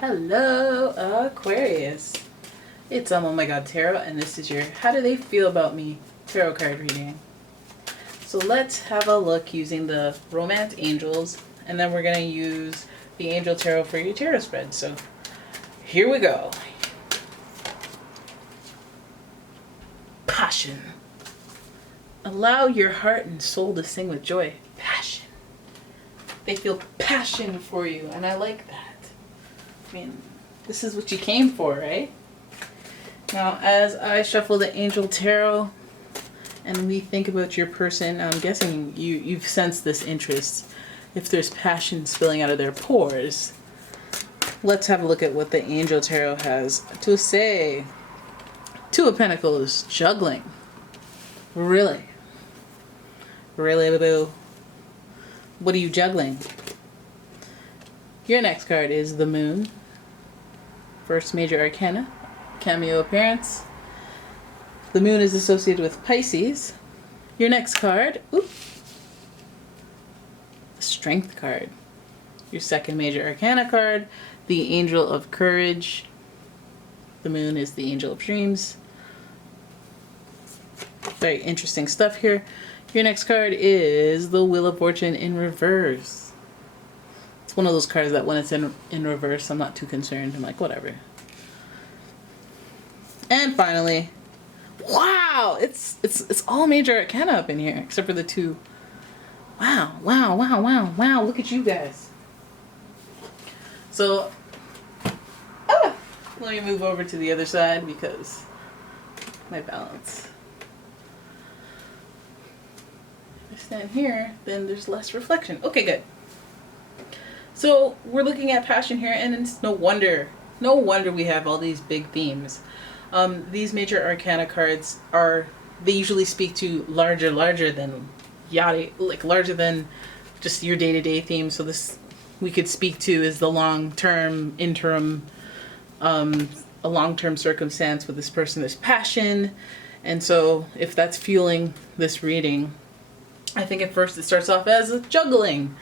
Hello, Aquarius. It's umomgtarot, and this is your How Do They Feel About Me tarot card reading. So let's have a look using the Romance Angels, and then we're going to use the Angel Tarot for your tarot spread. So here we go. Passion. Allow your heart and soul to sing with joy. Passion. They feel passion for you, and I like that. I mean, this is what you came for, right? Now, as I shuffle the Angel Tarot and we think about your person, I'm guessing you've sensed this interest. If there's passion spilling out of their pores, let's have a look at what the Angel Tarot has to say. Two of Pentacles, juggling. Really? Really, boo? What are you juggling? Your next card is the Moon. First major arcana, cameo appearance. The Moon is associated with Pisces. Your next card, the Strength card. Your second major arcana card, the Angel of Courage. The Moon is the Angel of Dreams. Very interesting stuff here. Your next card is the Wheel of Fortune in reverse. It's one of those cards that when it's in reverse, I'm not too concerned. I'm like, whatever. And finally, wow, it's all major arcana up in here, except for the two. Wow, look at you guys. So, let me move over to the other side because my balance. If I stand here, then there's less reflection. Okay, good. So we're looking at passion here, and it's no wonder we have all these big themes. These major arcana cards they usually speak to larger than larger than just your day-to-day theme. So this we could speak to is the long-term, interim, a long-term circumstance with this person. There's passion, and so if that's fueling this reading, I think at first it starts off as a juggling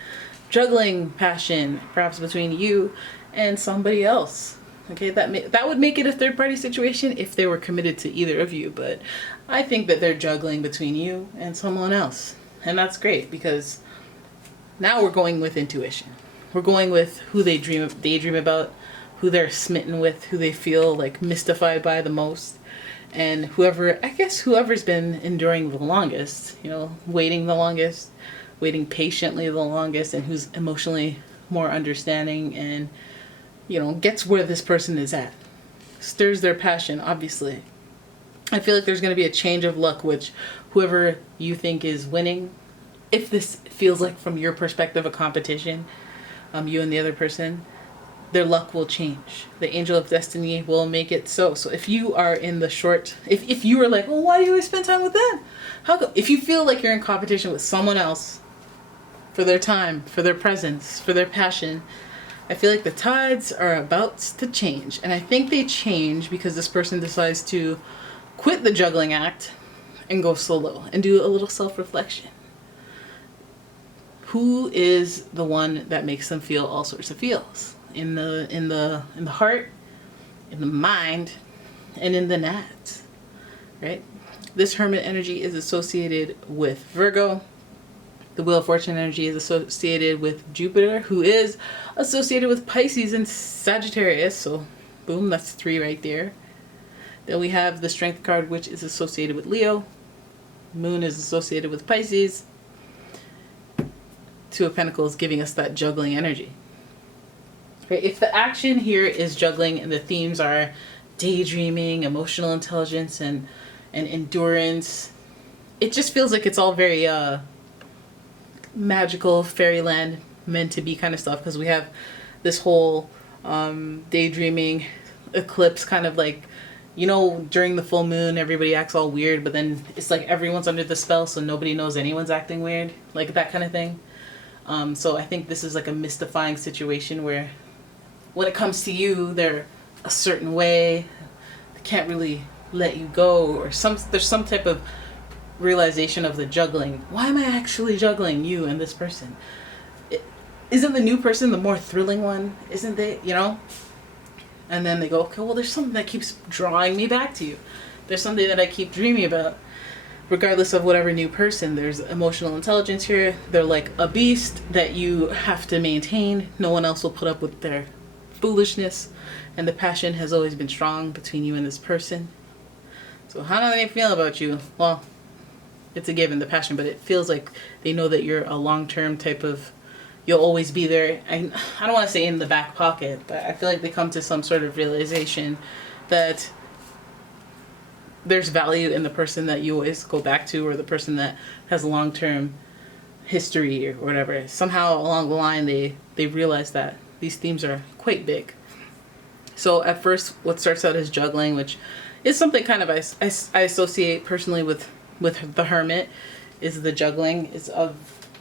passion, perhaps between you and somebody else. Okay, that would make it a third-party situation if they were committed to either of you, but I think that they're juggling between you and someone else, and that's great because now we're going with intuition. We're going with who they daydream about, who they're smitten with, who they feel like mystified by the most, and whoever's been enduring the longest, waiting the longest, waiting patiently the longest, and who's emotionally more understanding and gets where this person is at, stirs their passion. Obviously, I feel like there's going to be a change of luck, which whoever you think is winning, if this feels like from your perspective a competition, you and the other person, their luck will change. The Angel of Destiny will make it so if you are in the short, if you are like, well, why do you always spend time with them, how come? If you feel like you're in competition with someone else for their time, for their presence, for their passion, I feel like the tides are about to change. And I think they change because this person decides to quit the juggling act and go solo and do a little self-reflection. Who is the one that makes them feel all sorts of feels? In the heart, in the mind, and in the nat, right? This Hermit energy is associated with Virgo. The Wheel of Fortune energy is associated with Jupiter, who is associated with Pisces and Sagittarius. So, boom, that's 3 right there. Then we have the Strength card, which is associated with Leo. Moon is associated with Pisces. Two of Pentacles giving us that juggling energy. Right? If the action here is juggling and the themes are daydreaming, emotional intelligence, and endurance, it just feels like it's all very magical, fairyland, meant to be kind of stuff, because we have this whole daydreaming eclipse, kind of like, during the full moon everybody acts all weird, but then it's like everyone's under the spell, so nobody knows anyone's acting weird, like that kind of thing. So I think this is like a mystifying situation where when it comes to you, they're a certain way, they can't really let you go, or there's some type of realization of the juggling. Why am I actually juggling you and this person? Isn't the new person the more thrilling one? Isn't they, And then they go, okay, well, there's something that keeps drawing me back to you. There's something that I keep dreaming about. Regardless of whatever new person, there's emotional intelligence here. They're like a beast that you have to maintain. No one else will put up with their foolishness. And the passion has always been strong between you and this person. So how do they feel about you? Well, it's a given, the passion, but it feels like they know that you're a long-term type of, you'll always be there. I don't want to say in the back pocket, but I feel like they come to some sort of realization that there's value in the person that you always go back to, or the person that has long-term history or whatever. Somehow along the line, they realize that these themes are quite big. So at first, what starts out as juggling, which is something kind of I associate personally with the Hermit, is the juggling. It's of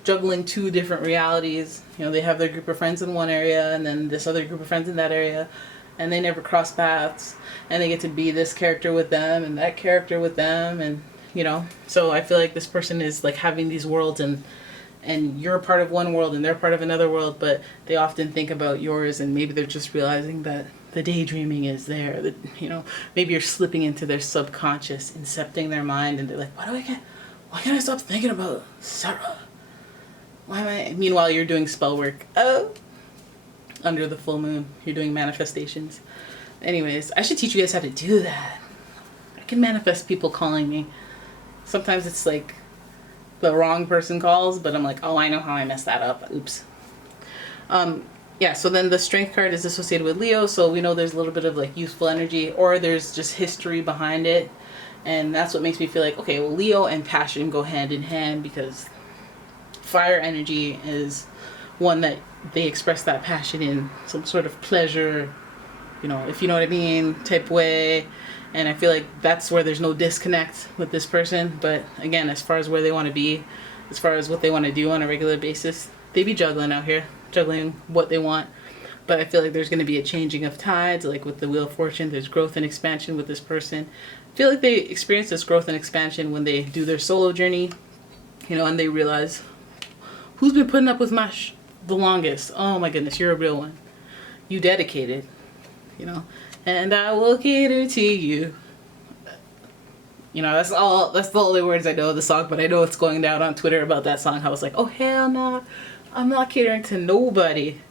juggling two different realities. You know, they have their group of friends in one area and then this other group of friends in that area, and they never cross paths, and they get to be this character with them and that character with them, and you know. So I feel like this person is like having these worlds, and you're part of one world and they're part of another world, but they often think about yours, and maybe they're just realizing that the daydreaming is there, that, you know, maybe you're slipping into their subconscious, incepting their mind, and they're like, why can't I stop thinking about Sarah? Why am I, meanwhile you're doing spell work. Oh, under the full moon, you're doing manifestations. Anyways, I should teach you guys how to do that. I can manifest people calling me. Sometimes it's like the wrong person calls, but I'm like, oh, I know how I messed that up. Oops. Yeah, so then the strength card is associated with Leo, so we know there's a little bit of like youthful energy, or there's just history behind it. And that's what makes me feel like, okay, well, Leo and passion go hand in hand, because fire energy is one that they express that passion in some sort of pleasure, you know, if you know what I mean, type way. And I feel like that's where there's no disconnect with this person. But again, as far as where they want to be, as far as what they want to do on a regular basis, they be juggling out here, juggling what they want. But I feel like there's going to be a changing of tides, like with the Wheel of Fortune. There's growth and expansion with this person. I feel like they experience this growth and expansion when they do their solo journey, you know, and they realize, who's been putting up with the longest? Oh my goodness, you're a real one. You dedicated, you know, and I will cater to you. You know, that's the only words I know of the song, but I know it's going down on Twitter about that song. I was like, oh hell no, I'm not catering to nobody.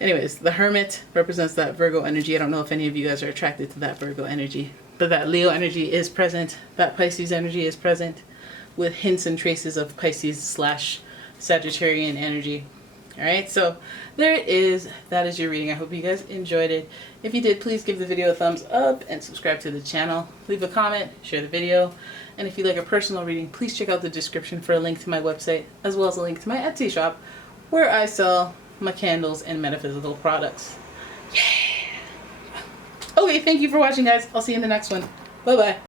Anyways, the Hermit represents that Virgo energy. I don't know if any of you guys are attracted to that Virgo energy, but that Leo energy is present. That Pisces energy is present, with hints and traces of Pisces / Sagittarian energy. Alright, so there it is. That is your reading. I hope you guys enjoyed it. If you did, please give the video a thumbs up and subscribe to the channel. Leave a comment, share the video, and if you'd like a personal reading, please check out the description for a link to my website, as well as a link to my Etsy shop, where I sell my candles and metaphysical products. Yeah! Okay, thank you for watching, guys. I'll see you in the next one. Bye-bye.